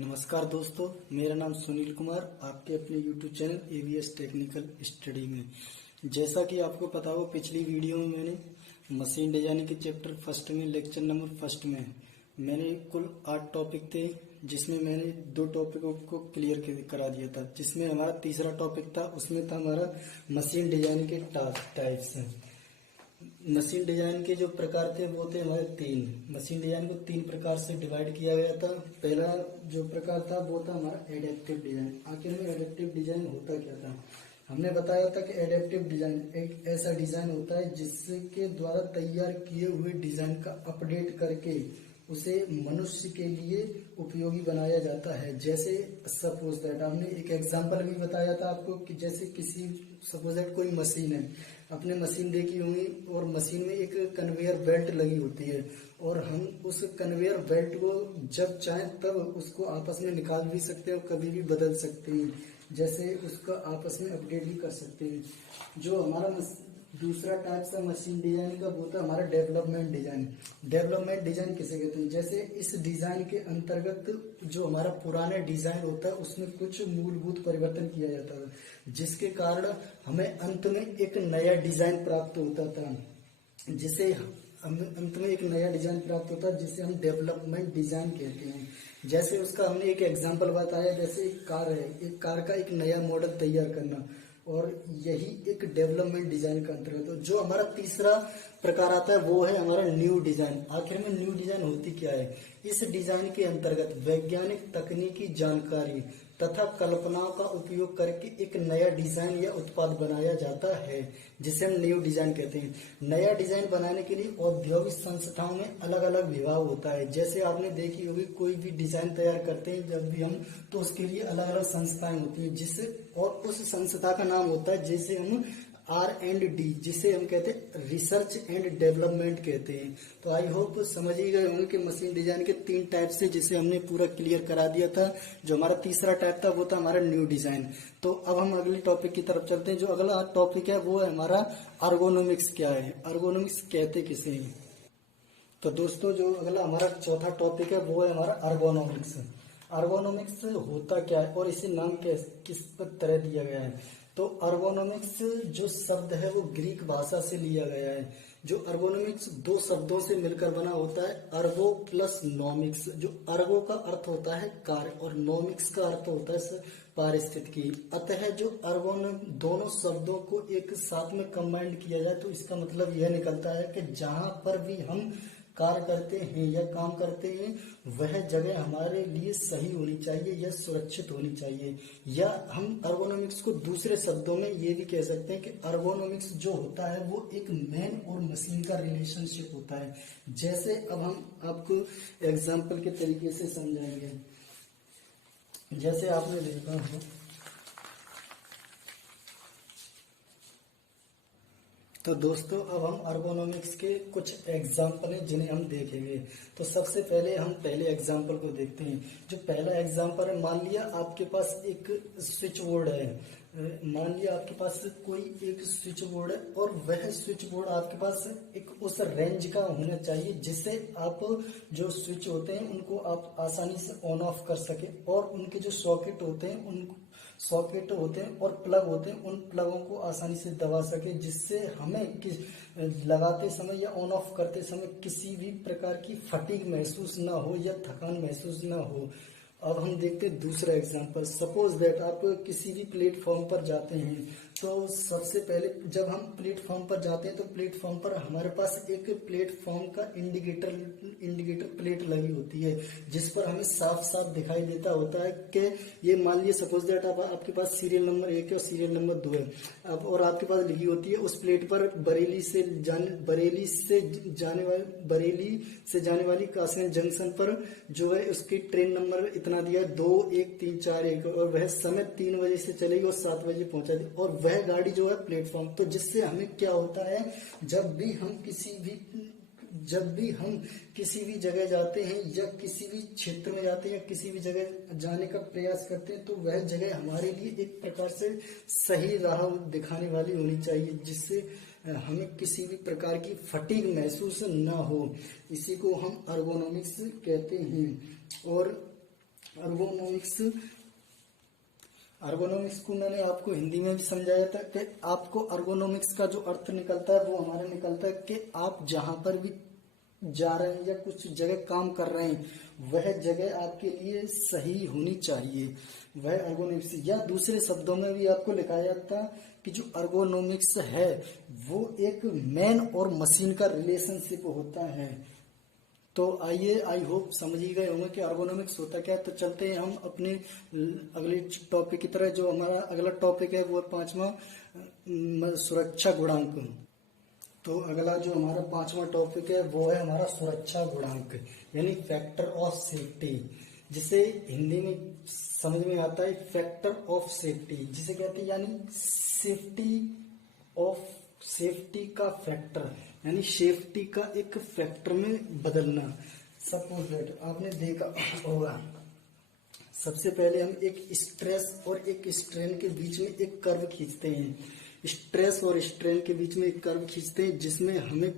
नमस्कार दोस्तों, मेरा नाम सुनील कुमार, आपके अपने YouTube channel ABS technical study में। जैसा कि आपको पता हो, पिछली वीडियो में मैंने मशीन डिजाइनिंग के चैप्टर फर्स्ट में लेक्चर नंबर फर्स्ट में मैंने कुल 8 टॉपिक थे, जिसमें मैंने 2 टॉपिकों को क्लियर करा दिया था। जिसमें हमारा तीसरा टॉपिक था, उसमें था हमारा मशीन डिजाइनिंग के टाइप्स। मशीन डिजाइन के जो प्रकार थे वो थे हमारे 3। मशीन डिजाइन को 3 प्रकार से डिवाइड किया गया था। पहला जो प्रकार था वो था हमारा एडेप्टिव डिजाइन। आखिर में एडेप्टिव डिजाइन होता क्या था? हमने बताया था कि एडेप्टिव डिजाइन एक ऐसा डिजाइन होता है जिसके द्वारा तैयार किए हुए डिजाइन का अपडेट करके उसे मनुष्य के लिए उपयोगी बनाया जाता है। जैसे सपोज दैट, हमने एक एग्जांपल भी बताया था आपको कि जैसे किसी सपोज दैट कोई मशीन है, आपने मशीन देखी होगी और मशीन में एक कन्वेयर बेल्ट लगी होती है और हम उस कन्वेयर बेल्ट को जब चाहें तब उसको आपस में निकाल भी सकते हैं और कभी भी बदल सकते हैं। जैसे उसका आपस में अपडेट भी कर सकते हैं। जो हमारा दूसरा टाइप का मशीन डिजाइन का वो था हमारा डेवलपमेंट डिजाइन। डेवलपमेंट डिजाइन किसे कहते हैं? जैसे इस डिजाइन के अंतर्गत जो हमारा पुराना डिजाइन होता है उसमें कुछ मूलभूत परिवर्तन किया जाता है, जिसके कारण हमें अंत में एक नया डिजाइन प्राप्त होता था। जिसे अंत में एक नया डिजाइन प्राप्त होता है जिसे हम डेवलपमेंट डिजाइन कहते हैं। जैसे उसका हमने एक एग्जांपल बताया, जैसे एक कार है, एक कार का एक नया मॉडल तैयार करना, और यही एक डेवलपमेंट डिजाइन का अंतर्गत है। जो हमारा तीसरा प्रकार आता है वो है हमारा न्यू डिजाइन। आखिर में न्यू डिजाइन होती क्या है? इस डिजाइन के अंतर्गत वैज्ञानिक तकनीकी जानकारी तथा कल्पनाओं का उपयोग करके एक नया डिजाइन या उत्पाद बनाया जाता है, जिसे हम न्यू डिजाइन कहते हैं। नया डिजाइन बनाने के लिए औद्योगिक संस्थाओं में अलग अलग विभाग होता है। जैसे आपने देखी होगी, कोई भी डिजाइन तैयार करते हैं जब भी हम, तो उसके लिए अलग अलग संस्थाएं होती है, जिससे और उस संस्था का नाम होता है जिसे हम R&D, जिसे हम कहते हैं रिसर्च एंड डेवलपमेंट कहते हैं। तो आई होप समझ ही गए होंगे कि मशीन डिजाइन के 3 टाइप से, जिसे हमने पूरा क्लियर करा दिया था। जो हमारा तीसरा टाइप था वो था हमारा न्यू डिजाइन। तो अब हम अगले टॉपिक की तरफ चलते हैं। जो अगला टॉपिक है वो है हमारा अर्गोनॉमिक्स। क्या है अर्गोनॉमिक्स, कहते किसे हैं? तो दोस्तों, जो अगला हमारा चौथा टॉपिक है वो है हमारा अर्गोनॉमिक्स। अर्गोनॉमिक्स होता क्या है और इसे नाम किस तरह दिया गया है? तो अर्गोनॉमिक्स जो शब्द है वो ग्रीक भाषा से लिया गया है। जो अर्गोनॉमिक्स 2 शब्दों से मिलकर बना होता है, अर्गो प्लस नॉमिक्स। जो अर्गो का अर्थ होता है कार्य और नॉमिक्स का अर्थ होता है पारिस्थितिकी। अतः जो दोनों शब्दों को एक साथ में कंबाइंड किया जाए तो इसका मतलब यह निकलता है कि जहां पर भी हम कार्य करते हैं या काम करते हैं वह जगह हमारे लिए सही होनी चाहिए या सुरक्षित होनी चाहिए। या हम अर्गोनॉमिक्स को दूसरे शब्दों में ये भी कह सकते हैं कि अर्गोनॉमिक्स जो होता है वो एक मैन और मशीन का रिलेशनशिप होता है। जैसे अब हम आपको एग्जाम्पल के तरीके से समझाएंगे। जैसे आपने देखा हो, तो दोस्तों अब हम अर्गोनॉमिक्स के कुछ एग्जाम्पल हैं जिन्हें हम देखेंगे। तो सबसे पहले हम पहले एग्जाम्पल को देखते हैं। जो पहला एग्जाम्पल है, मान लिया आपके पास एक स्विच बोर्ड है। मान लिया आपके पास कोई एक स्विच बोर्ड है और वह स्विच बोर्ड आपके पास एक उस रेंज का होना चाहिए जिससे आप जो स्विच होते हैं उनको आप आसानी से ऑन ऑफ कर सके, और उनके जो सॉकेट होते हैं और प्लग होते हैं, उन प्लगों को आसानी से दबा सके, जिससे हमें लगाते समय या ऑन ऑफ करते समय किसी भी प्रकार की फटीग महसूस ना हो या थकान महसूस ना हो। अब हम देखते हैं दूसरा एग्जांपल। सपोज दैट आप किसी भी प्लेटफॉर्म पर जाते हैं, तो सबसे पहले जब हम प्लेटफॉर्म पर जाते हैं तो प्लेटफॉर्म पर हमारे पास एक प्लेटफॉर्म का इंडिकेटर प्लेट लगी होती है, जिस पर हमें साफ साफ दिखाई देता होता है कि ये, मान लिया सपोज दैट आपके पास सीरियल नंबर 1 है और सीरियल नंबर 2 है। अब और आपके पास लिखी होती है उस प्लेट पर बरेली से जाने वाली कासगंज जंक्शन पर जो है उसकी ट्रेन नंबर इतना दिया 21341 और वह समय 3 बजे से चलेगी और 7 बजे पहुंचा दी, और वह गाड़ी जो है प्लेटफॉर्म। तो जिससे हमें क्या होता है, जब भी हम किसी भी जगह जाते हैं या किसी भी क्षेत्र में जाते हैं या किसी भी जगह जाने का प्रयास करते हैं तो वह जगह हमारे लिए एक प्रकार से सही राह दिखाने वाली होनी चाहिए, जिससे हमें किसी भी प्रकार की फटीग महसूस ना हो। इसी को हम अर्गोनॉमिक्स कहते हैं। और अर्गोनॉमिक्स अर्गोनॉमिक्स को मैंने आपको हिंदी में भी समझाया था कि आपको अर्गोनॉमिक्स का जो अर्थ निकलता है वो हमारा निकलता है कि आप जहां पर भी जा रहे हैं या कुछ जगह काम कर रहे हैं वह जगह आपके लिए सही होनी चाहिए, वह अर्गोनॉमिक्स। या दूसरे शब्दों में भी आपको लिखा जाता कि जो अर्गोनॉमिक्स है वो एक मैन और मशीन का रिलेशनशिप होता है। तो आइए, आई होप समझ ही गए होंगे कि अर्गोनॉमिक्स होता क्या है। तो चलते हैं हम अपने अगले टॉपिक की तरह। जो हमारा अगला टॉपिक है वो 5वां सुरक्षा गुणांक। तो अगला जो हमारा 5वां टॉपिक है वो है हमारा सुरक्षा गुणांक, यानी फैक्टर ऑफ सेफ्टी, जिसे हिंदी में समझ में आता है फैक्टर ऑफ सेफ्टी, जिसे कहते हैं यानी सेफ्टी का फैक्टर, यानी सेफ्टी का एक फैक्टर में बदलना। सपोज दैट आपने देखा होगा, सबसे पहले हम एक स्ट्रेस और एक स्ट्रेन के बीच में एक कर्व खींचते हैं। स्ट्रेस और स्ट्रेन के बीच में एक कर्व खींचते हैं जिसमें हमें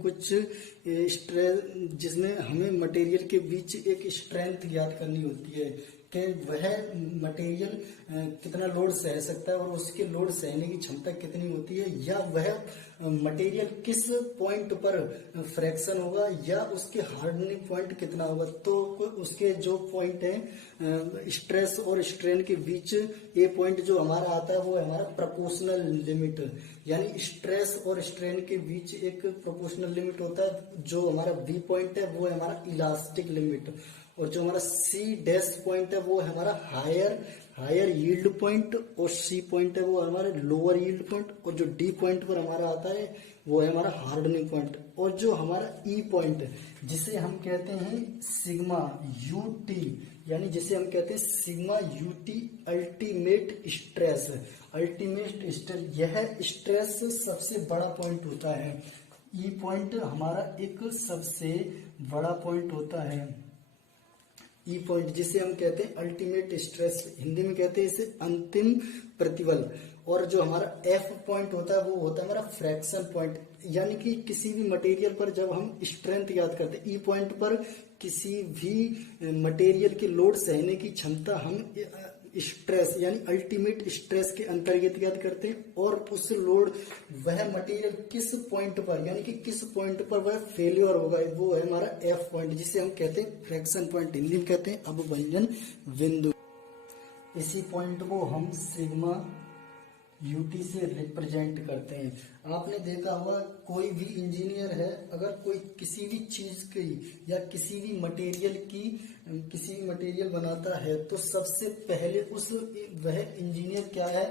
जिसमें हमें मटेरियल के बीच एक स्ट्रेंथ ज्ञात करनी होती है कि वह मटेरियल कितना लोड सह सकता है और उसके लोड सहने की क्षमता कितनी होती है, या वह मटेरियल किस पॉइंट पर फ्रैक्शन होगा या उसके हार्डनिंग पॉइंट कितना होगा। तो उसके जो पॉइंट है स्ट्रेस और स्ट्रेन के बीच, ये पॉइंट जो हमारा आता है वो है हमारा प्रोपोर्शनल लिमिट, यानी स्ट्रेस और स्ट्रेन के बीच एक प्रोपोर्शनल लिमिट होता है। जो हमारा बी पॉइंट है वो है हमारा इलास्टिक लिमिट, और जो हमारा सी डैश पॉइंट है वो है हमारा हायर यील्ड पॉइंट, और सी पॉइंट है वो हमारा लोअर यील्ड पॉइंट, और जो डी पॉइंट पर हमारा आता है वो है हमारा हार्डनिंग पॉइंट, और जो हमारा ई पॉइंट जिसे हम कहते हैं सिग्मा यूटी, यानी जिसे हम कहते हैं सिग्मा यूटी अल्टीमेट स्ट्रेस। यह स्ट्रेस सबसे बड़ा पॉइंट होता है। ई पॉइंट हमारा एक सबसे बड़ा पॉइंट होता है। ई पॉइंट जिसे हम कहते हैं अल्टीमेट स्ट्रेस, हिंदी में कहते हैं इसे अंतिम प्रतिबल। और जो हमारा एफ पॉइंट होता है वो होता है हमारा फ्रैक्शन पॉइंट, यानी कि किसी भी मटेरियल पर जब हम स्ट्रेंथ याद करते हैं, ई पॉइंट पर किसी भी मटेरियल के लोड सहने की क्षमता हम स्ट्रेस यानी अल्टीमेट स्ट्रेस के अंतर्गत याद करते हैं, और उस लोड वह मटेरियल किस पॉइंट पर यानी कि किस पॉइंट पर वह फेलियर होगा वो है हमारा एफ पॉइंट, जिसे हम कहते हैं फ्रैक्शन पॉइंट, हिंदी में कहते हैं अवभंजन बिंदु। इसी पॉइंट को हम सिग्मा यूटी से रिप्रेजेंट करते हैं। आपने देखा होगा कोई भी इंजीनियर है, अगर कोई किसी भी चीज की या किसी भी मटेरियल बनाता है तो सबसे पहले वह इंजीनियर क्या है,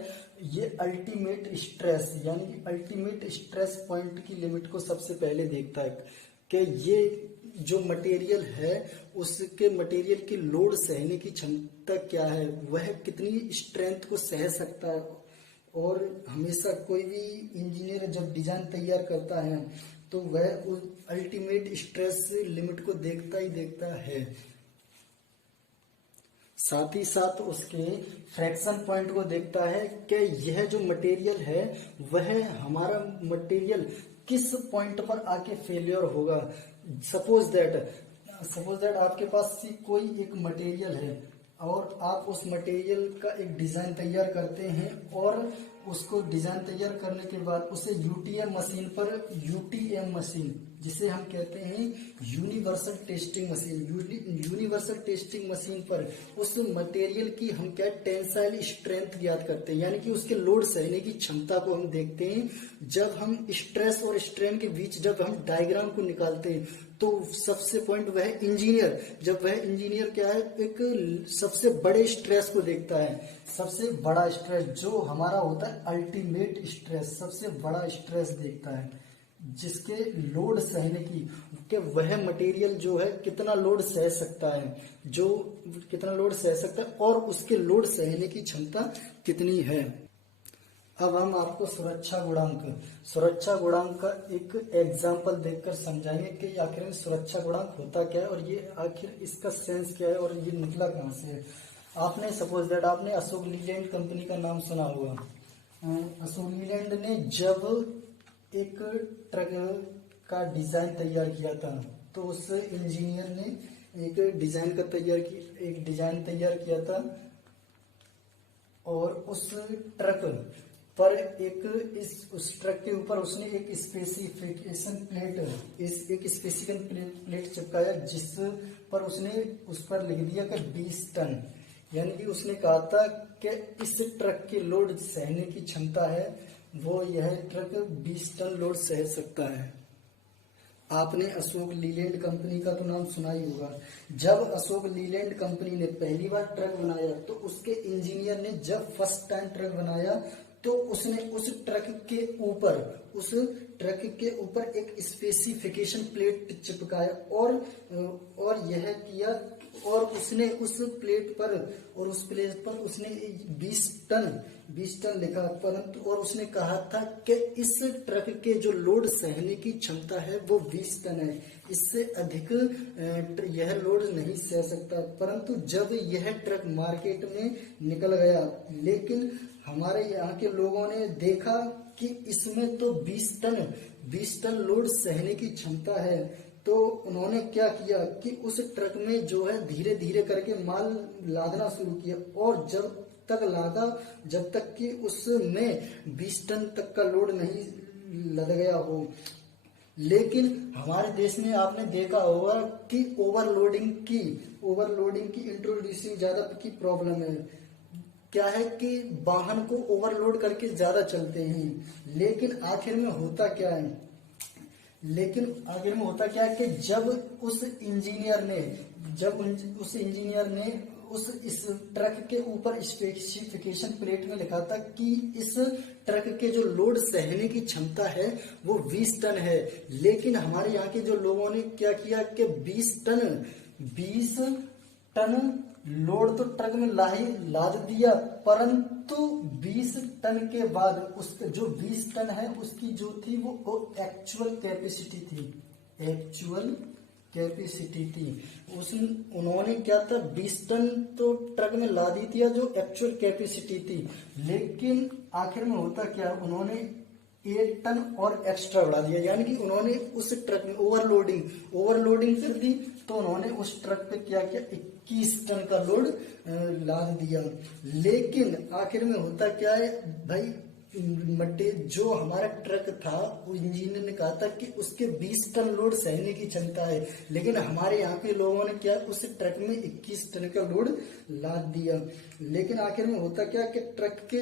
ये अल्टीमेट स्ट्रेस यानी कि अल्टीमेट स्ट्रेस पॉइंट की लिमिट को सबसे पहले देखता है कि ये जो मटेरियल है उसके मटेरियल की लोड सहने की क्षमता क्या है, वह कितनी स्ट्रेंथ को सह सकता है। और हमेशा कोई भी इंजीनियर जब डिजाइन तैयार करता है तो वह उस अल्टीमेट स्ट्रेस लिमिट को देखता ही देखता है, साथ ही साथ उसके फ्रैक्शन पॉइंट को देखता है कि यह जो मटेरियल है वह हमारा मटेरियल किस पॉइंट पर आके फेलियर होगा। सपोज दैट आपके पास कोई एक मटेरियल है और आप उस मटेरियल का एक डिजाइन तैयार करते हैं, और उसको डिजाइन तैयार करने के बाद उसे यूटीएम मशीन जिसे हम कहते हैं यूनिवर्सल टेस्टिंग मशीन पर उस मटेरियल की हम क्या टेंसाइल स्ट्रेंथ ज्ञात करते हैं, यानी कि उसके लोड सहने की क्षमता को हम देखते हैं। जब हम स्ट्रेस और स्ट्रेन के बीच जब हम डायग्राम को निकालते हैं तो सबसे पॉइंट जब वह इंजीनियर क्या है, एक सबसे बड़े स्ट्रेस को देखता है। सबसे बड़ा स्ट्रेस जो हमारा होता है अल्टीमेट स्ट्रेस, सबसे बड़ा स्ट्रेस देखता है जिसके लोड सहने की कि वह मटेरियल जो है कितना लोड सह सकता है, और उसके लोड सहने की क्षमता कितनी है। अब हम आपको सुरक्षा गुणांक का एक एग्जाम्पल देखकर समझाएंगे कि आखिर में सुरक्षा गुणांक होता क्या है और ये आखिर इसका सेंस क्या है और ये निकला कहाँ से है। आपने सपोज दैट आपने अशोक लीलैंड कंपनी का नाम सुना होगा। अशोक लीलैंड ने जब एक ट्रक का डिजाइन तैयार किया था तो उस इंजीनियर ने एक डिजाइन तैयार किया था, और उस ट्रक पर उस ट्रक के ऊपर उसने एक स्पेसिफिकेशन प्लेट चिपकाया, जिस पर उसने उस पर लिख दिया कि 20 टन, यानी कि उसने कहा था कि इस ट्रक की लोड सहने की क्षमता है, वो यह ट्रक 20 टन लोड सह सकता है। आपने अशोक लीलैंड कंपनी का तो नाम सुना ही होगा। जब अशोक लीलैंड कंपनी ने पहली बार ट्रक बनाया तो उसके इंजीनियर ने जब फर्स्ट टाइम ट्रक बनाया तो उसने उस ट्रक के ऊपर एक स्पेसिफिकेशन प्लेट चिपकाया और यह किया, और उसने उस प्लेट पर उसने 20 टन लिखा, परंतु और उसने कहा था कि इस ट्रक के जो लोड सहने की क्षमता है वो 20 टन है, इससे अधिक यह लोड नहीं सह सकता। परंतु जब यह ट्रक मार्केट में निकल गया, लेकिन हमारे यहाँ के लोगों ने देखा कि इसमें तो 20 टन लोड सहने की क्षमता है, तो उन्होंने क्या किया कि उस ट्रक में जो है धीरे धीरे करके माल लादना शुरू किया, और जब तक कि उसमें 20 टन तक का लोड नहीं लद गया हो। लेकिन हमारे देश में आपने देखा होगा कि ओवरलोडिंग की इंट्रोड्यूसिंग ज्यादा की प्रॉब्लम है। क्या है कि वाहन को ओवरलोड करके ज्यादा चलते हैं, लेकिन आखिर में होता क्या है कि जब उस इंजीनियर ने इस ट्रक के ऊपर स्पेसिफिकेशन प्लेट में लिखा था कि इस ट्रक के जो लोड सहने की क्षमता है वो 20 टन है, लेकिन हमारे यहाँ के जो लोगों ने क्या किया कि 20 टन लोड तो ट्रक में लाद दिया, परंतु 20 टन के बाद उसके जो 20 टन है उसकी जो थी वो एक्चुअल कैपेसिटी थी। उन्होंने क्या था, 20 टन तो ट्रक में ला दी थी जो एक्चुअल कैपेसिटी थी, लेकिन आखिर में होता क्या, उन्होंने 8 टन और एक्स्ट्रा बढ़ा दिया, यानी कि उन्होंने उस ट्रक में ओवरलोडिंग कर दी, तो उन्होंने उस ट्रक पे क्या किया, 21 टन का लोड लाद दिया। लेकिन आखिर में होता क्या है भाई, जो हमारा ट्रक था वो इंजीनियर ने कहा था कि उसके 20 टन लोड सहने की क्षमता है, लेकिन हमारे यहाँ के लोगों ने क्या, उस ट्रक में 21 टन का लोड लाद दिया। लेकिन आखिर में होता क्या कि ट्रक के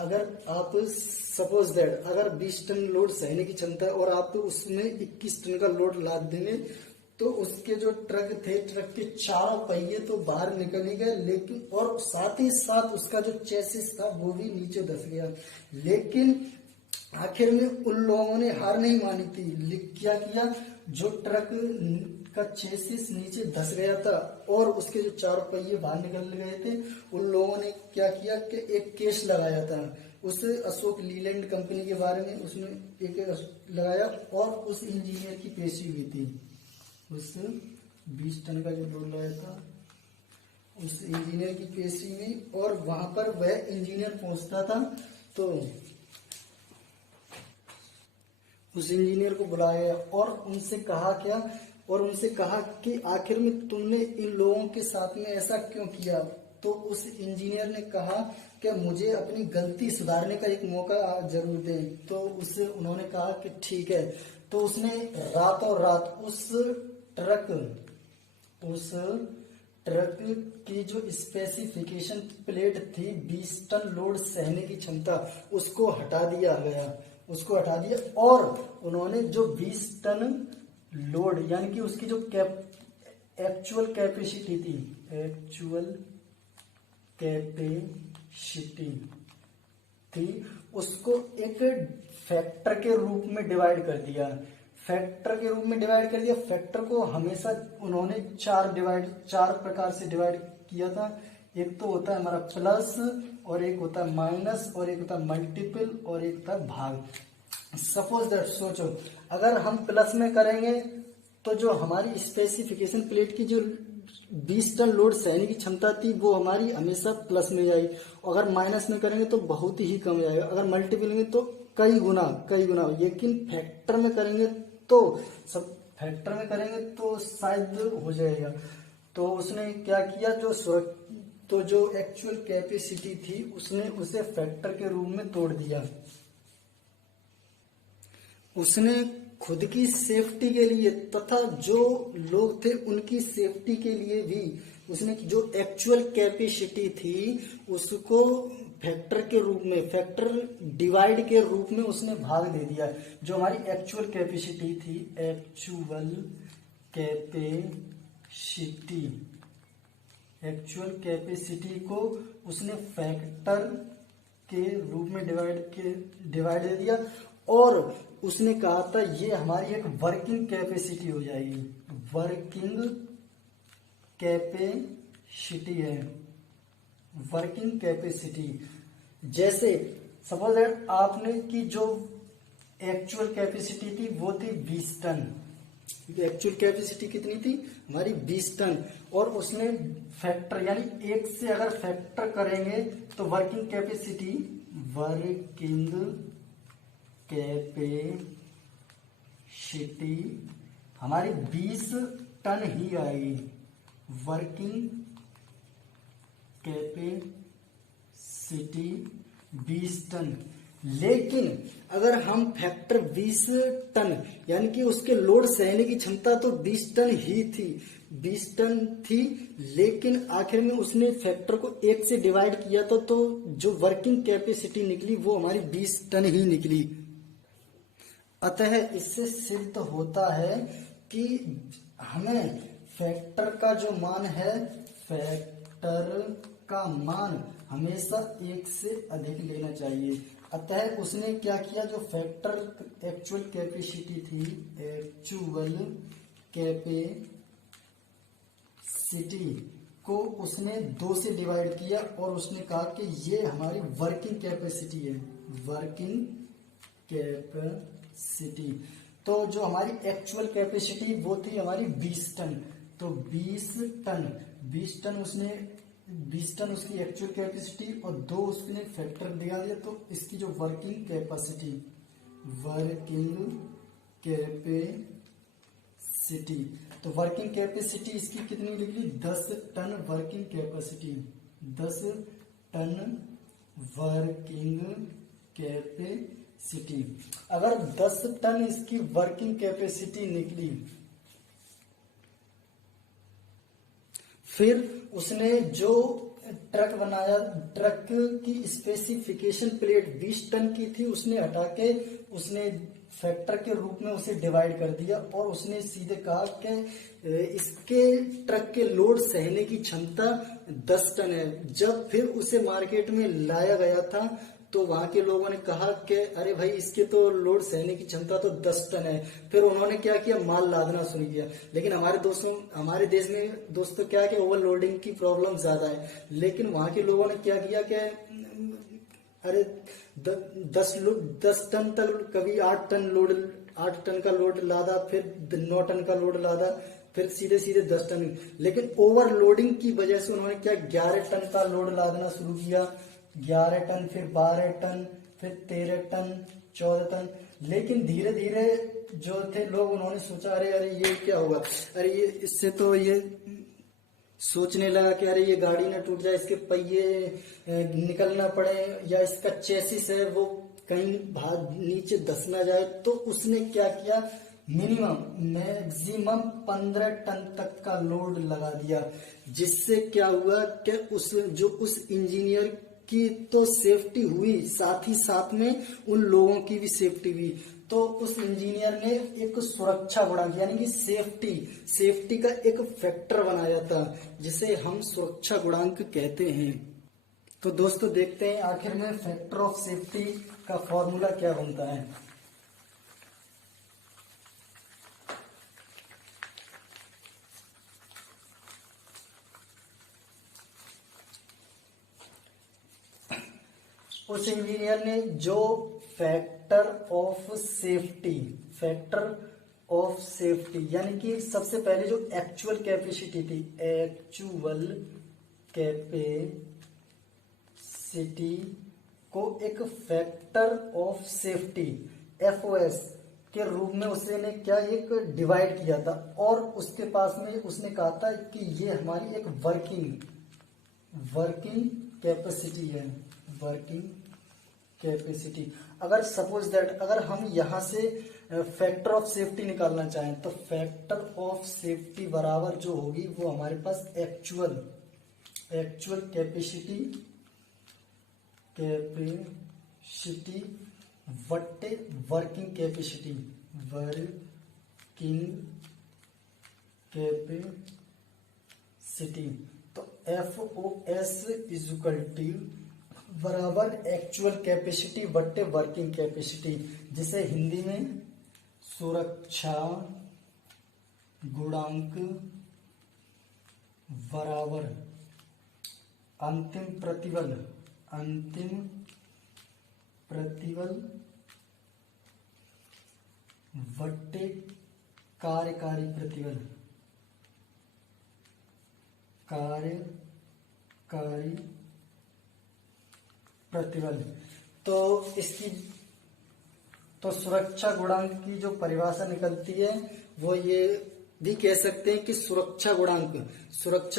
अगर आप सपोज दैट अगर 20 टन लोड सहने की क्षमता है और आप उसमें 21 टन का लोड लाद देंगे, तो उसके जो ट्रक के चारों पहिए तो बाहर निकल ही गए, लेकिन और साथ ही साथ उसका जो चेसिस था वो भी नीचे धंस गया। लेकिन आखिर में उन लोगों ने हार नहीं मानी थी। क्या किया, जो ट्रक का चेसिस नीचे धंस गया था और उसके जो चारों पहिए बाहर निकल गए थे, उन लोगों ने क्या किया कि एक केस लगाया था उस अशोक लीलैंड कंपनी के बारे में, उसने एक लगाया और उस इंजीनियर की पेशी हुई थी। उस 20 टन का जो लोड लाया था उस इंजीनियर की पेशी में, और वहां पर वह इंजीनियर पहुंचता था तो उस इंजीनियर को बुलाया और उनसे कहा कि आखिर में तुमने इन लोगों के साथ में ऐसा क्यों किया। तो उस इंजीनियर ने कहा कि मुझे अपनी गलती सुधारने का एक मौका जरूर दे। तो उन्होंने कहा कि ठीक है। तो उसने रातों रात उस ट्रक की जो स्पेसिफिकेशन प्लेट थी 20 टन लोड सहने की क्षमता, उसको हटा दिया और उन्होंने जो 20 टन लोड यानी कि उसकी जो एक्चुअल कैपेसिटी थी उसको एक फैक्टर के रूप में डिवाइड कर दिया। फैक्टर को हमेशा उन्होंने चार प्रकार से डिवाइड किया था। एक तो होता है हमारा प्लस, और एक होता है माइनस, और एक होता है मल्टीपल, और एक होता है भाग। सपोज दैट, सोचो अगर हम प्लस में करेंगे तो जो हमारी स्पेसिफिकेशन प्लेट की जो 20 टन लोड सहने की क्षमता थी वो हमारी हमेशा प्लस में जाएगी। अगर माइनस में करेंगे तो बहुत ही कम जाएगा। अगर मल्टीपल में तो कई गुना। लेकिन फैक्टर में करेंगे तो शायद हो जाएगा। तो उसने क्या किया, जो एक्चुअल कैपेसिटी थी उसने उसे फैक्टर के रूप में तोड़ दिया। उसने खुद की सेफ्टी के लिए तथा जो लोग थे उनकी सेफ्टी के लिए भी उसने जो एक्चुअल कैपेसिटी थी उसको फैक्टर के रूप में, फैक्टर डिवाइड के रूप में उसने भाग दे दिया। जो हमारी एक्चुअल कैपेसिटी थी, एक्चुअल कैपेसिटी, एक्चुअल कैपेसिटी को उसने फैक्टर के रूप में डिवाइड दे दिया और उसने कहा था ये हमारी एक वर्किंग कैपेसिटी हो जाएगी, वर्किंग कैपेसिटी है, वर्किंग कैपेसिटी। जैसे सपोज दैट आपने की जो एक्चुअल कैपेसिटी थी वो थी 20 टन, एक्चुअल कैपेसिटी कितनी थी हमारी 20 टन, और उसने फैक्टर यानी एक से अगर फैक्टर करेंगे तो वर्किंग कैपेसिटी, वर्किंग कैपेसिटी हमारी 20 टन ही आएगी, वर्किंग कैपेसिटी 20 टन। लेकिन अगर हम फैक्टर 20 टन यानी कि उसके लोड सहने की क्षमता तो 20 टन ही थी, 20 टन थी, लेकिन आखिर में उसने फैक्टर को एक से डिवाइड किया था तो जो वर्किंग कैपेसिटी निकली वो हमारी 20 टन ही निकली। अतः इससे सिद्ध होता है कि हमें फैक्टर का जो मान है, फैक्टर का मान हमेशा एक से अधिक लेना चाहिए। अतः उसने क्या किया, जो फैक्टर एक्चुअल कैपेसिटी थी, एक्चुअल कैपेसिटी को उसने 2 से डिवाइड किया और उसने कहा कि ये हमारी वर्किंग कैपेसिटी है, वर्किंग कैपेसिटी। तो जो हमारी एक्चुअल कैपेसिटी वो थी हमारी 20 टन, तो 20 टन उसने 20 टन उसकी एक्चुअल कैपेसिटी और 2 उसने फैक्टर दिया दिया, तो इसकी जो वर्किंग कैपेसिटी तो वर्किंग कैपेसिटी इसकी कितनी निकली, 10 ton working capacity, 10 ton working capacity. अगर 10 टन इसकी वर्किंग कैपेसिटी निकली, फिर उसने जो ट्रक बनाया, ट्रक की स्पेसिफिकेशन प्लेट 20 टन की थी, उसने हटा के उसने फैक्टर के रूप में उसे डिवाइड कर दिया और उसने सीधे कहा कि इसके ट्रक के लोड सहने की क्षमता 10 टन है। जब फिर उसे मार्केट में लाया गया था तो वहां के लोगों ने कहा कि अरे भाई इसके तो लोड सहने की क्षमता तो 10 टन है। फिर उन्होंने क्या किया, माल लादना शुरू किया। लेकिन हमारे देश में दोस्तों क्या है कि ओवरलोडिंग की प्रॉब्लम ज्यादा है। लेकिन वहां के लोगों ने क्या किया कि अरे 10 टन तक, कभी 8 टन का लोड लादा, फिर 9 टन का लोड लादा, फिर सीधे सीधे 10 टन। लेकिन ओवरलोडिंग की वजह से उन्होंने क्या 11 टन का लोड लादना शुरू किया, 11 टन, फिर 12 टन, फिर 13 टन, 14 टन। लेकिन धीरे धीरे जो थे लोग, उन्होंने सोचा अरे ये क्या होगा, अरे ये इससे तो ये सोचने लगा कि अरे ये गाड़ी ना टूट जाए, इसके पहिए निकलना पड़े, या इसका चेसिस है वो कहीं भाग नीचे धस ना जाए। तो उसने क्या किया, मैक्सिमम 15 टन तक का लोड लगा दिया। जिससे क्या हुआ कि उस इंजीनियर की तो सेफ्टी हुई, साथ ही साथ में उन लोगों की भी सेफ्टी हुई। तो उस इंजीनियर ने एक सुरक्षा गुणांक यानी कि सेफ्टी का एक फैक्टर बनाया था, जिसे हम सुरक्षा गुणांक कहते हैं। तो दोस्तों देखते हैं आखिर में फैक्टर ऑफ सेफ्टी का फॉर्मूला क्या बनता है। उस इंजीनियर ने जो फैक्टर ऑफ सेफ्टी यानी कि सबसे पहले जो एक्चुअल कैपेसिटी थी, एक्चुअल कैपेसिटी को एक फैक्टर ऑफ सेफ्टी FOS, के रूप में उसने क्या एक डिवाइड किया था, और उसके पास में उसने कहा था कि ये हमारी एक वर्किंग कैपेसिटी है, वर्किंग कैपेसिटी। अगर सपोज दैट अगर हम यहाँ से फैक्टर ऑफ सेफ्टी निकालना चाहें तो फैक्टर ऑफ सेफ्टी बराबर जो होगी वो हमारे पास एक्चुअल कैपेसिटी बट्टे वर्किंग कैपेसिटी तो FOS इज इक्वल टू बराबर एक्चुअल कैपेसिटी बट्टे वर्किंग कैपेसिटी, जिसे हिंदी में सुरक्षा गुणांक बराबर अंतिम प्रतिबल बट्टे कार्यकारी प्रतिबल। तो इसकी तो सुरक्षा गुणांक की जो परिभाषा निकलती है वो ये भी कह सकते हैं कि सुरक्षा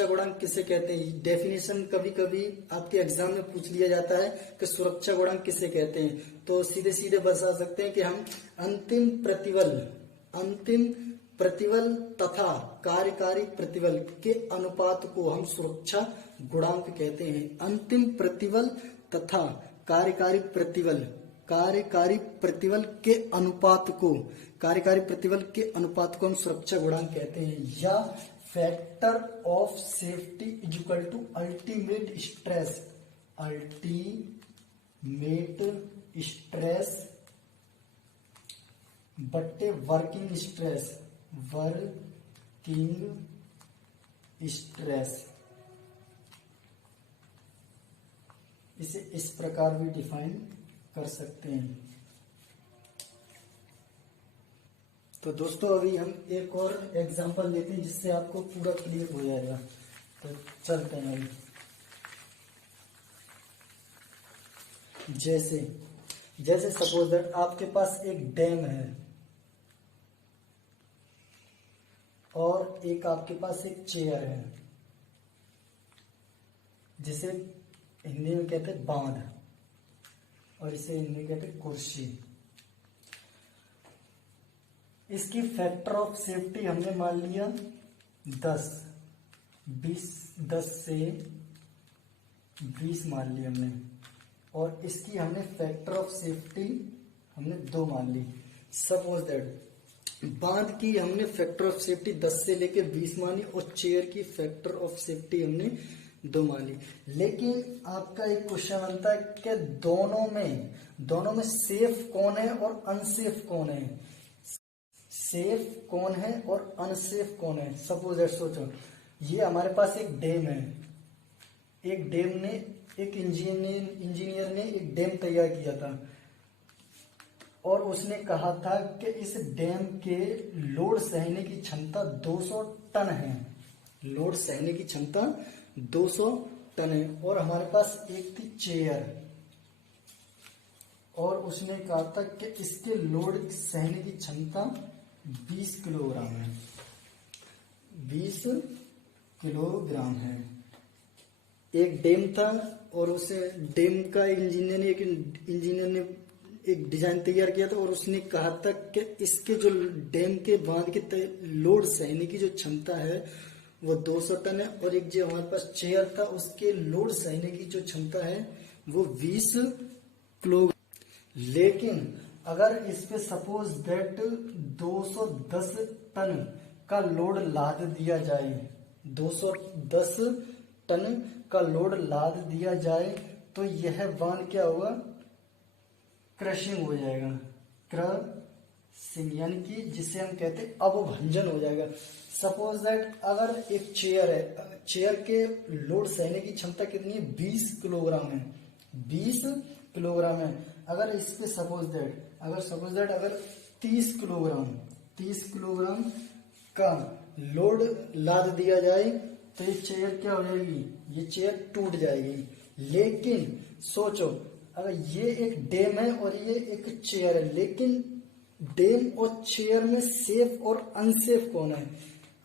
गुणांक किसे कहते हैं। डेफिनेशन कभी कभी आपके एग्जाम में पूछ लिया जाता है कि सुरक्षा गुणांक किसे कहते हैं, तो सीधे सीधे बता सकते हैं कि हम अंतिम प्रतिबल तथा कार्यकारी प्रतिबल के अनुपात को हम सुरक्षा गुणांक कहते हैं। अंतिम प्रतिबल तथा कार्यकारी प्रतिबल के अनुपात को हम सुरक्षा गुणांक कहते हैं, या factor of safety is equal to ultimate stress बट्टे वर्किंग स्ट्रेस। इसे इस प्रकार भी डिफाइन कर सकते हैं। तो दोस्तों अभी हम एक और एग्जांपल लेते हैं जिससे आपको पूरा क्लियर हो जाएगा। तो चलते हैं अभी। जैसे सपोज दैट आपके पास एक डैम है और एक आपके पास एक चेयर है, जिसे हिंदी में कहते हैं बांध और इसे हिंदी में कहते हैं कुर्सी। इसकी फैक्टर ऑफ सेफ्टी हमने मान लिया 10 से 20 मान ली हमने, और इसकी हमने फैक्टर ऑफ सेफ्टी हमने 2 मान ली। सपोज दैट बांध की हमने फैक्टर ऑफ सेफ्टी 10 से लेके 20 मानी और चेयर की फैक्टर ऑफ सेफ्टी हमने 2 मान ली। लेकिन आपका एक क्वेश्चन बनता है कि दोनों में सेफ कौन है और अनसेफ कौन है, सेफ कौन है और अनसेफ कौन है। सपोज दैट सोचो ये हमारे पास एक डैम है, एक इंजीनियर ने एक डैम तैयार किया था और उसने कहा था कि इस डैम के लोड सहने की क्षमता 200 टन है, लोड सहने की क्षमता 200 टन है। और हमारे पास एक थी चेयर और उसने कहा था कि इसके लोड सहने की क्षमता 20 किलोग्राम है, 20 किलोग्राम है। एक डैम था और उस डैम का इंजीनियर ने एक डिजाइन तैयार किया था और उसने कहा था कि इसके जो डैम के बांध के लोड सहने की जो क्षमता है वो 200 टन है, और एक जो हमारे पास चेयर था उसके लोड सहने की जो क्षमता है वो 20 किलोग्राम। लेकिन अगर इस पे सपोज दैट 210 टन का लोड लाद दिया जाए, 210 टन का लोड लाद दिया जाए तो यह बांध क्या होगा, क्रशिंग हो जाएगा, क्रशिंग यानी कि जिसे हम कहते हैं अवभंजन हो जाएगा। सपोज दैट अगर एक चेयर है, चेयर के लोड सहने की क्षमता कितनी है, 20 किलोग्राम है, 20 किलोग्राम है। अगर इस पे सपोज दैट अगर 30 किलोग्राम का लोड लाद दिया जाए तो ये चेयर क्या हो जाएगी, ये चेयर टूट जाएगी। लेकिन सोचो अगर ये एक डैम है और ये एक चेयर है, लेकिन डेम और चेयर में सेफ और अनसेफ कौन है?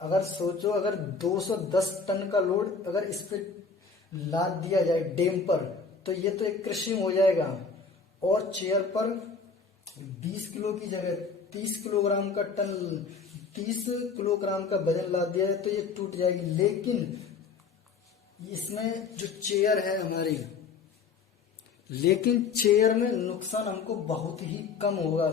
अगर सोचो, अगर 210 टन का लोड अगर इस पे लाद दिया जाए डेम पर, तो ये तो एक क्रशिंग हो जाएगा। और चेयर पर 20 किलो की जगह 30 किलोग्राम का 30 किलोग्राम का वजन लाद दिया है तो ये टूट जाएगी। लेकिन इसमें जो चेयर है हमारी, लेकिन चेयर में नुकसान हमको बहुत ही कम होगा,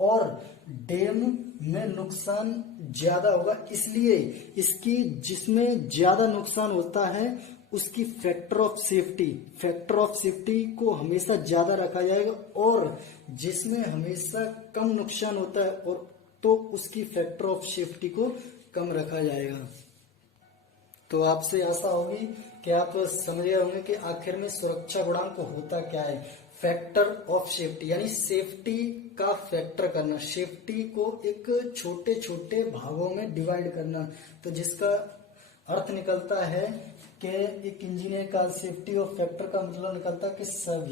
और डेम में नुकसान ज्यादा होगा। इसलिए इसकी जिसमें ज्यादा नुकसान होता है उसकी फैक्टर ऑफ सेफ्टी को हमेशा ज्यादा रखा जाएगा, और जिसमें हमेशा कम नुकसान होता है और तो उसकी फैक्टर ऑफ सेफ्टी को कम रखा जाएगा। तो आपसे आशा होगी कि आप समझ गए होंगे कि आखिर में सुरक्षा गुणांक होता क्या है। फैक्टर ऑफ सेफ्टी यानी सेफ्टी का फैक्टर करना, सेफ्टी को एक छोटे छोटे भागों में डिवाइड करना। तो जिसका अर्थ निकलता है कि एक इंजीनियर का सेफ्टी ऑफ फैक्टर का मतलब निकलता है कि सब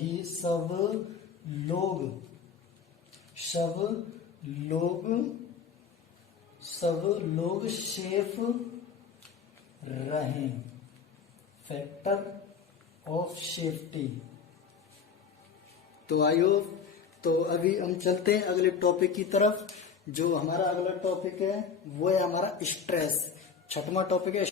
लोग सेफ रहें, फैक्टर ऑफ सेफ्टी। तो आइयो, तो अभी हम चलते हैं अगले टॉपिक की तरफ। जो हमारा अगला टॉपिक है वो है हमारा स्ट्रेस। छठवां टॉपिक है